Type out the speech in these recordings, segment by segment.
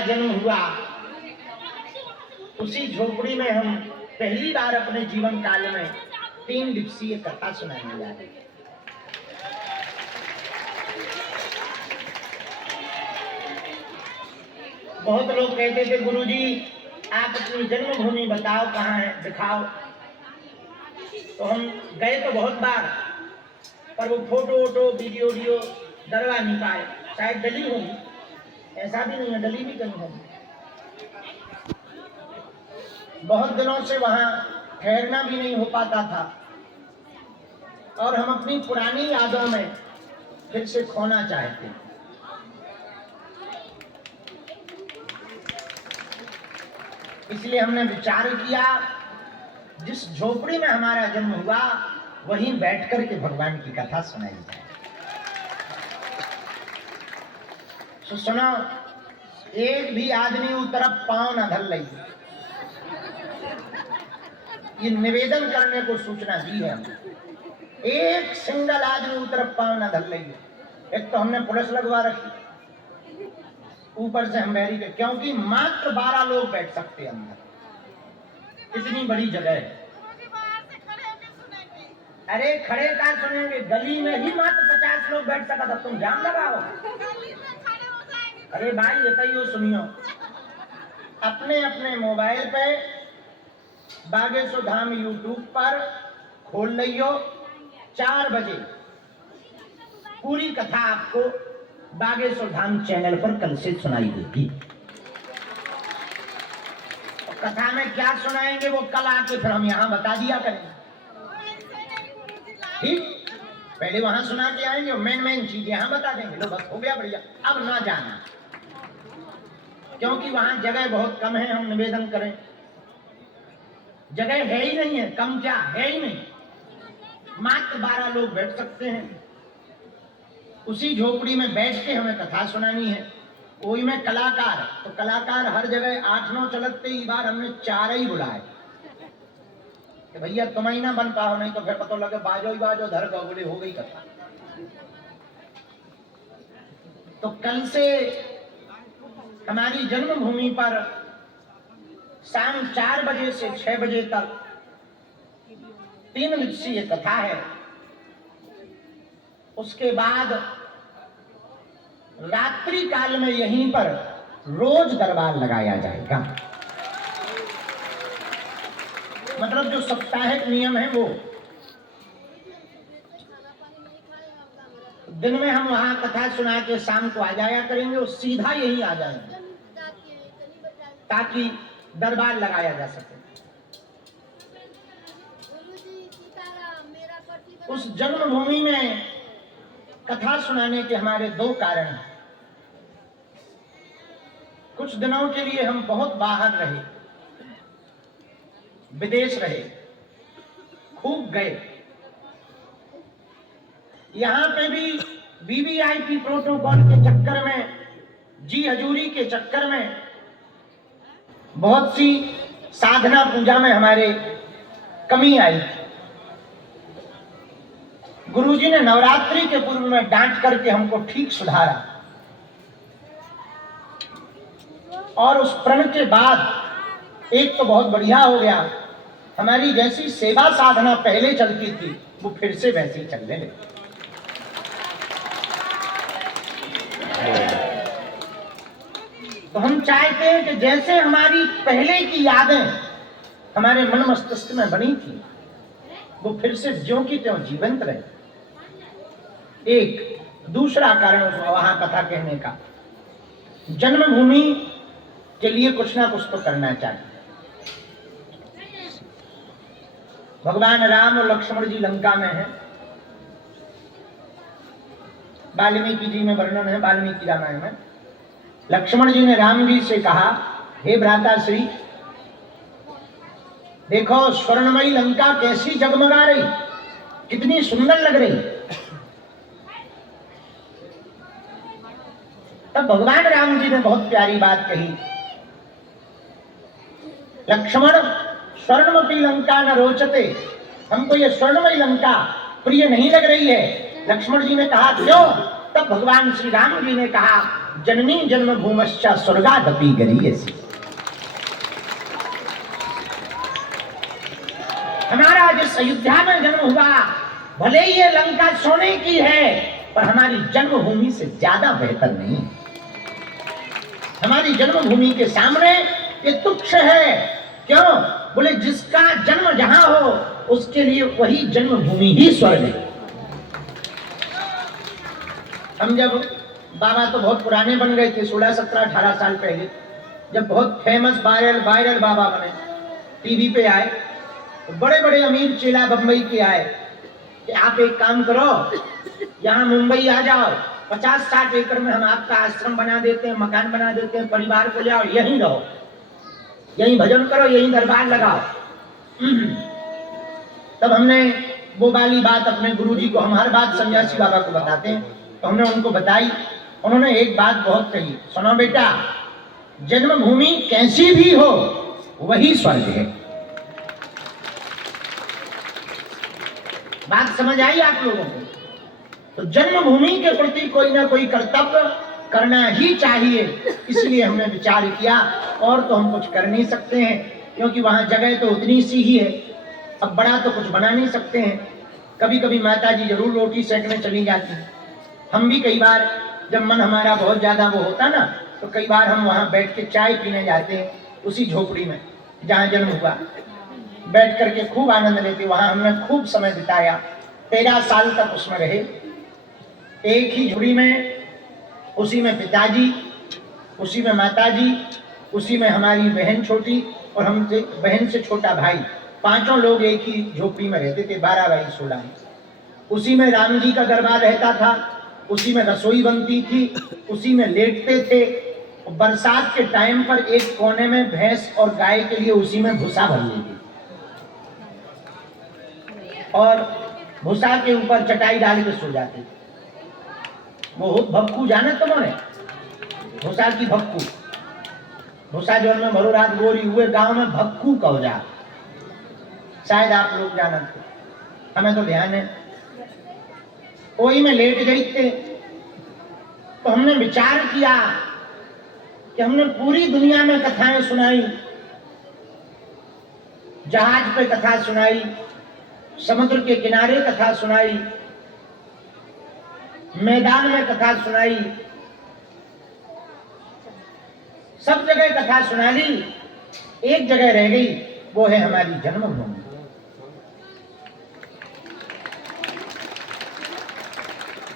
जन्म हुआ उसी झोपड़ी में हम पहली बार अपने जीवन काल में 3 दिवसीय कथा सुनाने जा रहे हैं। बहुत लोग कहते थे गुरुजी आप अपनी जन्मभूमि बताओ कहाँ है, दिखाओ। तो हम गए तो बहुत बार, पर वो फोटो वोटो वीडियो डरवा नहीं पाए। शायद डली होगी, ऐसा भी नहीं है, डली भी कहीं होगी। बहुत दिनों से वहां ठहरना भी नहीं हो पाता था और हम अपनी पुरानी यादों में फिर से खोना चाहते हैं। इसलिए हमने विचार किया जिस झोपड़ी में हमारा जन्म हुआ वहीं बैठ कर के भगवान की कथा सुनाई जाए। तो सुनो, एक भी आदमी उस तरफ पांव न धर लई, ये निवेदन करने को सूचना दी है। एक सिंगल आदमी उस तरफ पांव न धर लई। एक तो हमने पुलिस लगवा रखी, ऊपर से हम बैरी के, क्योंकि मात्र 12 लोग बैठ सकते अंदर, इतनी बड़ी जगह है। अरे खड़े का सुनेंगे, गली में ही मात्र 50 लोग बैठ सका था, तुम जाम लगाओ। अरे भाई ये तो सुनियो, अपने अपने मोबाइल पे बागेश्वर धाम यूट्यूब पर खोल लियो। 4 बजे पूरी कथा आपको बागेश्वर धाम चैनल पर कल से सुनाई देगी। और कथा में क्या सुनाएंगे वो कल आके फिर हम यहाँ बता दिया करेंगे। ठीक, पहले वहां सुना के आएंगे, मेन चीज यहाँ बता देंगे। लो बस हो गया, बढ़िया। अब ना जाना, क्योंकि वहां जगह बहुत कम है। हम निवेदन करें, जगह है ही नहीं है, कम क्या है ही नहीं, मात्र 12 लोग बैठ सकते हैं। उसी झोपड़ी में बैठ के हमें कथा सुनानी है। वही में कलाकार, तो कलाकार हर जगह 8-9 चलते, इस बार हमने 4 ही बुलाए कि भैया तुम ही ना बन पाओ, नहीं तो फिर पता लगे बाजो ही बाजो धर गौगड़े हो गई कथा। तो कल से हमारी जन्मभूमि पर शाम 4 बजे से 6 बजे तक 3 दिवसीय कथा है। उसके बाद रात्रि काल में यहीं पर रोज दरबार लगाया जाएगा। मतलब जो साप्ताहिक नियम है वो दिन में हम वहां कथा सुना के शाम को आ जाया करेंगे और सीधा यहीं आ जाएंगे ताकि दरबार लगाया जा सके। उस जन्मभूमि में कथा सुनाने के हमारे 2 कारण हैं। कुछ दिनों के लिए हम बहुत बाहर रहे, विदेश रहे, खूब गए। यहां पे भी वीवीआईपी प्रोटोकॉल के चक्कर में, जी हजूरी के चक्कर में, बहुत सी साधना पूजा में हमारे कमी आई। गुरुजी ने नवरात्रि के पूर्व में डांट करके हमको ठीक सुधारा और उस प्रण के बाद एक तो बहुत बढ़िया हो गया, हमारी जैसी सेवा साधना पहले चलती थी वो फिर से वैसे ही चलने लगी। तो हम चाहते हैं कि जैसे हमारी पहले की यादें हमारे मन मस्तिष्क में बनी थी वो फिर से ज्यों की त्यों जीवंत रहे। एक दूसरा कारण वहां कथा कहने का, जन्मभूमि के लिए कुछ ना कुछ तो करना चाहिए। भगवान राम और लक्ष्मण जी लंका में हैं। वाल्मीकि जी में वर्णन है, वाल्मीकि रामायण में। लक्ष्मण जी ने राम जी से कहा, हे भ्राता श्री, देखो स्वर्णमयी लंका कैसी जगमगा रही, कितनी सुंदर लग रही। तब भगवान राम जी ने बहुत प्यारी बात कही, लक्ष्मण स्वर्णमती लंका न रोचते, हमको ये स्वर्णमयी लंका प्रिय नहीं लग रही है। लक्ष्मण जी ने कहा क्यों? तब भगवान श्री राम जी ने कहा, जननी जन्मभूमश्च स्वर्गादपि गरीयसी। हमारा जिस अयोध्या में जन्म हुआ, भले ही ये लंका सोने की है, पर हमारी जन्मभूमि से ज्यादा बेहतर नहीं। हमारी जन्मभूमि के सामने ये तुच्छ है। क्यों? बोले जिसका जन्म जहां हो उसके लिए वही जन्मभूमि ही स्वर्ग है। हम जब, बाबा तो बहुत पुराने बन गए थे, 16, 17, 18 साल पहले, जब बहुत फेमस वायरल बाबा बने, टीवी पे आए, तो बड़े बड़े अमीर चेला बम्बई के आए कि आप एक काम करो, यहाँ मुंबई आ जाओ, 50-60 एकड़ में हम आपका आश्रम बना देते हैं, मकान बना देते हैं, परिवार को ले आओ, यहीं रहो, यहीं भजन करो, यहीं दरबार लगाओ। तब हमने वो वाली बात अपने गुरुजी को, हम हर बात सन्यासी बाबा को बताते हैं, तो हमने उनको बताई। उन्होंने एक बात बहुत कही, सुनो बेटा, जन्मभूमि कैसी भी हो वही स्वर्ग है। बात समझ आई आप लोगों को? तो जन्मभूमि के प्रति कोई ना कोई कर्तव्य करना ही चाहिए। इसलिए हमने विचार किया, और तो हम कुछ कर नहीं सकते हैं, क्योंकि वहां जगह तो उतनी सी ही है, अब बड़ा तो कुछ बना नहीं सकते हैं। कभी कभी माता जी जरूर रोटी सेकने चली जाती, हम भी कई बार जब मन हमारा बहुत ज्यादा वो होता ना, तो कई बार हम वहां बैठ के चाय पीने जाते हैं, उसी झोपड़ी में जहां जन्म हुआ, बैठ करके खूब आनंद लेते। वहां हमने खूब समय बिताया, 13 साल तक उसमें रहे, एक ही झुड़ी में, उसी में पिताजी, उसी में माताजी, उसी में हमारी बहन छोटी, और हमसे बहन से छोटा भाई, 5 लोग एक ही झोपड़ी में रहते थे, 12 बाई 16। उसी में राम जी का दरबार रहता था, उसी में रसोई बनती थी, उसी में लेटते थे। बरसात के टाइम पर एक कोने में भैंस और गाय के लिए उसी में भूसा भर लेती, और भूसा के ऊपर चटाई डाल के सो जाते। वो भक्कू जाने तुमने, भूसा की भक्कू, भूसा जो में भरो रात गोरी हुए, गांव में भक्कू कहो जा, शायद आप लोग जानते, हमें तो ध्यान है। वही में लेट गई थे। तो हमने विचार किया कि हमने पूरी दुनिया में कथाएं सुनाई, जहाज पे कथा सुनाई, समुद्र के किनारे कथा सुनाई, मैदान में कथा सुनाई, सब जगह कथा सुना ली, एक जगह रह गई, वो है हमारी जन्मभूमि।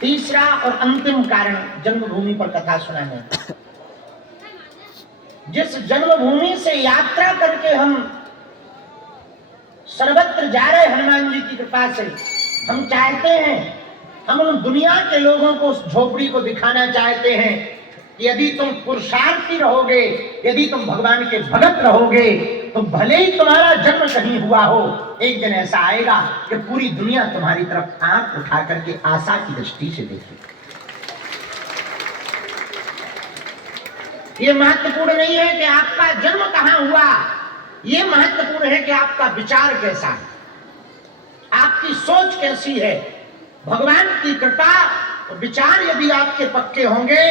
तीसरा और अंतिम कारण जन्मभूमि पर कथा सुनाने, जिस जन्मभूमि से यात्रा करके हम सर्वत्र जा रहे हनुमान जी की कृपा से, हम चाहते हैं, हम उन दुनिया के लोगों को उस झोपड़ी को दिखाना चाहते हैं कि यदि तुम पुरुषार्थी रहोगे, यदि तुम भगवान के भगत रहोगे, तो भले ही तुम्हारा जन्म कहीं हुआ हो, एक दिन ऐसा आएगा कि पूरी दुनिया तुम्हारी तरफ आंख उठा करके आशा की दृष्टि से देखेगी। ये महत्वपूर्ण नहीं है कि आपका जन्म कहां हुआ, ये महत्वपूर्ण है कि आपका विचार कैसा है, आपकी सोच कैसी है। भगवान की कृपा और विचार यदि आपके पक्के होंगे,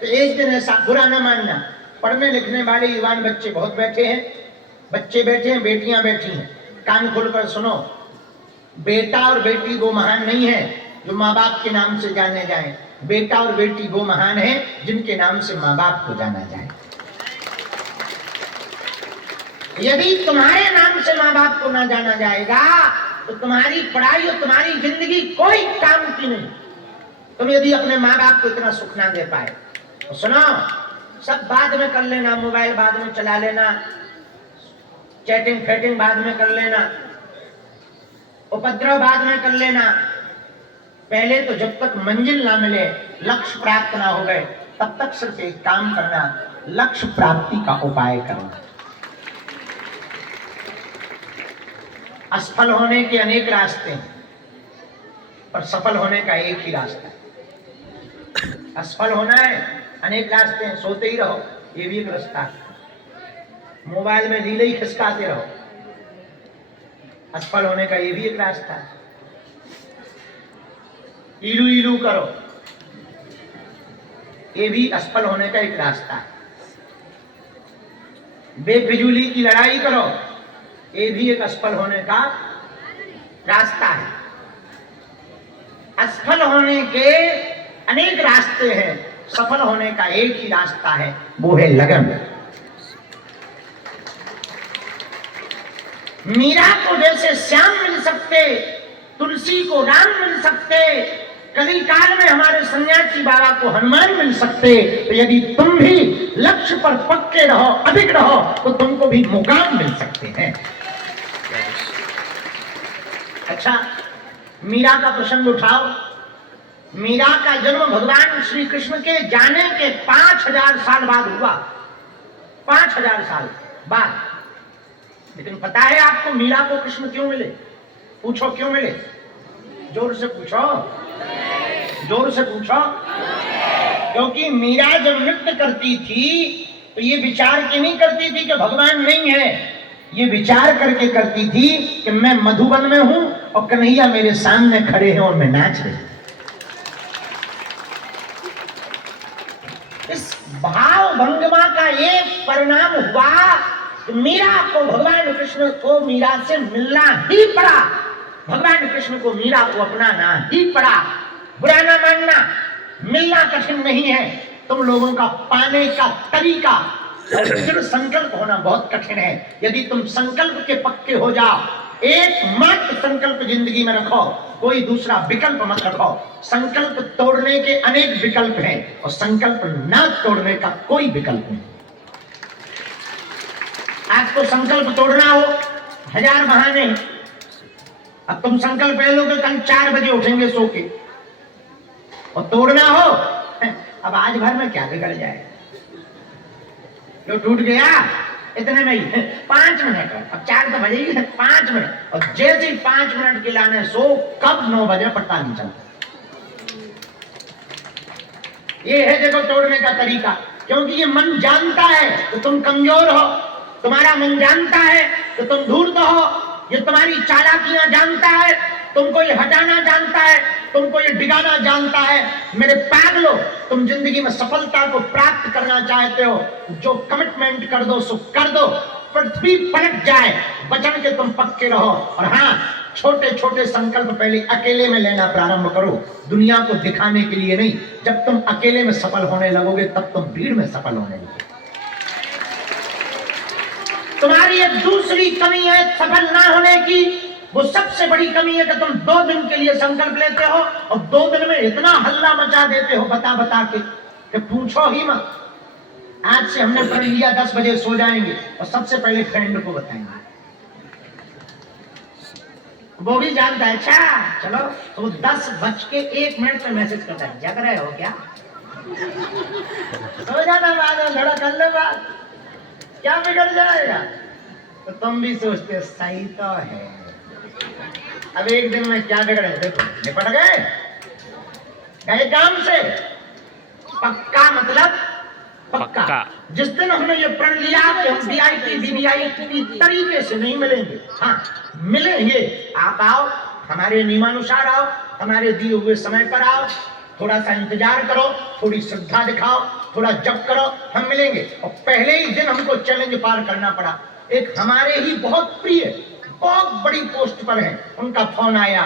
तो एक दिन ऐसा, बुरा न मानना, पढ़ने लिखने वाले युवान बच्चे बहुत बैठे हैं, बच्चे बैठे हैं, बेटियां बैठी हैं, कान खोलकर सुनो, बेटा और बेटी वो महान नहीं है जो माँ बाप के नाम से जाने जाए, बेटा और बेटी वो महान है जिनके नाम से माँ बाप को जाना जाए। यदि तुम्हारे नाम से माँ बाप को ना जाना जाएगा, तो तुम्हारी पढ़ाई और तुम्हारी जिंदगी कोई काम की नहीं। तुम यदि अपने माँ बाप को इतना सुख ना दे पाए, तो सुनो, सब बाद में कर लेना, मोबाइल बाद में चला लेना, चैटिंग फैटिंग बाद में कर लेना, उपद्रव बाद में कर लेना, पहले तो जब तक मंजिल ना मिले, लक्ष्य प्राप्त ना हो गए, तब तक सिर्फ एक काम करना, लक्ष्य प्राप्ति का उपाय करना। असफल होने के अनेक रास्ते हैं, पर सफल होने का एक ही रास्ता है। असफल होना है, अनेक रास्ते हैं, सोते ही रहो, ये भी एक रास्ता है, मोबाइल में रील ही खिसकाते रहो, असफल होने का ये भी एक रास्ता है। इलू इलू करो, ये भी असफल होने का एक रास्ता है। बेफिजूली की लड़ाई करो, ये भी एक असफल होने का रास्ता है। असफल होने के अनेक रास्ते हैं, सफल होने का एक ही रास्ता है, वो है लगन। मीरा को जैसे श्याम मिल सकते, तुलसी को राम मिल सकते, कली काल में हमारे सन्यासी बाबा को हनुमान मिल सकते, तो यदि तुम भी लक्ष्य पर पक्के रहो, अधिक रहो, तो तुमको भी मुकाम मिल सकते हैं। अच्छा, मीरा का प्रसंग उठाओ। मीरा का जन्म भगवान श्री कृष्ण के जाने के 5000 साल बाद हुआ, 5000 साल बाद। लेकिन पता है आपको मीरा को कृष्ण क्यों मिले? पूछो क्यों मिले? जोर से पूछो, जोर से पूछो। क्योंकि मीरा जब नृत्य करती थी तो ये विचार क्यों नहीं करती थी कि भगवान नहीं है, ये विचार करके करती थी कि मैं मधुबन में हूं और कन्हैया मेरे सामने खड़े हैं और मैं नाच रही। इस भाव भंगिमा का एक परिणाम हुआ कि मीरा को भगवान कृष्ण को मीरा से मिलना ही पड़ा, भगवान कृष्ण को मीरा को अपनाना ही पड़ा। बुरा ना मानना, मिलना कठिन नहीं है, तुम लोगों का पाने का तरीका फिर संकल्प होना बहुत कठिन है। यदि तुम संकल्प के पक्के हो जाओ, एकमात्र संकल्प जिंदगी में रखो, कोई दूसरा विकल्प मत रखो। संकल्प तोड़ने के अनेक विकल्प हैं और संकल्प न तोड़ने का कोई विकल्प नहीं। आपको संकल्प तोड़ना हो, 1000 बहाने। अब तुम संकल्प ले लो कि कल 4 बजे उठेंगे सो के, और तोड़ना हो अब आज भर में क्या बिगड़ जाए, जो टूट गया इतने में ही 5 मिनट, अब 4 तो बजे ही 5 मिनट, और जैसे ही 5 मिनट के लाने सो कब 9 बजे पता नहीं चलता। ये है देखो तोड़ने का तरीका। क्योंकि ये मन जानता है तो तुम कमजोर हो, तुम्हारा मन जानता है तो तुम धूर्त हो, ये तुम्हारी चालाकियां जानता है, तुमको ये हटाना जानता है, तुमको ये डिगाना जानता है। मेरे पागलो, तुम जिंदगी में सफलता को प्राप्त करना चाहते हो, जो कमिटमेंट कर दो सो कर दो, पृथ्वी पलट जाए, वचन के तुम पक्के रहो। और हाँ, छोटे छोटे संकल्प पहले अकेले में लेना प्रारंभ करो, दुनिया को दिखाने के लिए नहीं। जब तुम अकेले में सफल होने लगोगे तब तुम भीड़ में सफल होने लगोगे। तुम्हारी एक दूसरी कमी है सफल ना होने की, वो सबसे बड़ी कमी है कि तुम 2 दिन के लिए संकल्प लेते हो और 2 दिन में इतना हल्ला मचा देते हो बता बता के कि पूछो ही मत। आज से हमने पढ़ लिया 10 बजे सो जाएंगे और सबसे पहले फ्रेंड को बताएंगे, वो भी जानता है। अच्छा चलो, तो 10:01 पे मैसेज करता है, जग रहे हो क्या? सो जाना, बाद थोड़ा कर लो बात, क्या बिगड़ जाएगा? तो तुम भी सोचते हो सही तो है, अब एक दिन में क्या बिगड़े, देखो निपट गए काम से। पक्का मतलब पक्का। जिस दिन हमने ये प्रण लिया कि हम वीवीआईपी तरीके से नहीं मिलेंगे, हाँ मिलेंगे। आप आओ, हमारे नियमानुसार आओ, हमारे दिए हुए समय पर आओ, थोड़ा सा इंतजार करो, थोड़ी श्रद्धा दिखाओ, थोड़ा जप करो, हम मिलेंगे। और पहले ही दिन हमको चैलेंज पार करना पड़ा। एक हमारे ही बहुत प्रिय, बहुत बड़ी पोस्ट पर है, उनका फोन आया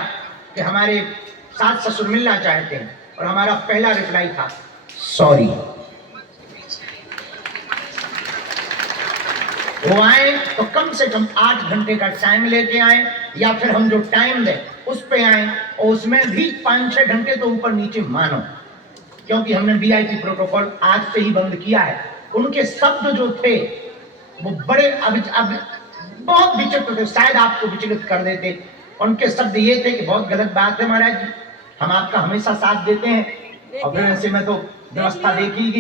कि हमारे सास ससुर मिलना चाहते हैं, और हमारा पहला रिप्लाई था सॉरी। वो आए तो कम से कम 8 घंटे का टाइम लेके आए, या फिर हम जो टाइम दें उस पे आए, और उसमें भी 5-6 घंटे तो ऊपर नीचे मानो, क्योंकि हमने वीआईपी प्रोटोकॉल आज से ही बंद किया है। उनके शब्द जो थे वो बड़े अब बहुत विचित्र थे, शायद आपको विचलित कर देते। उनके शब्द ये थे कि बहुत गलत बात है महाराज जी, हम आपका हमेशा साथ देते हैं, और फिर ऐसे में तो व्यवस्था देखी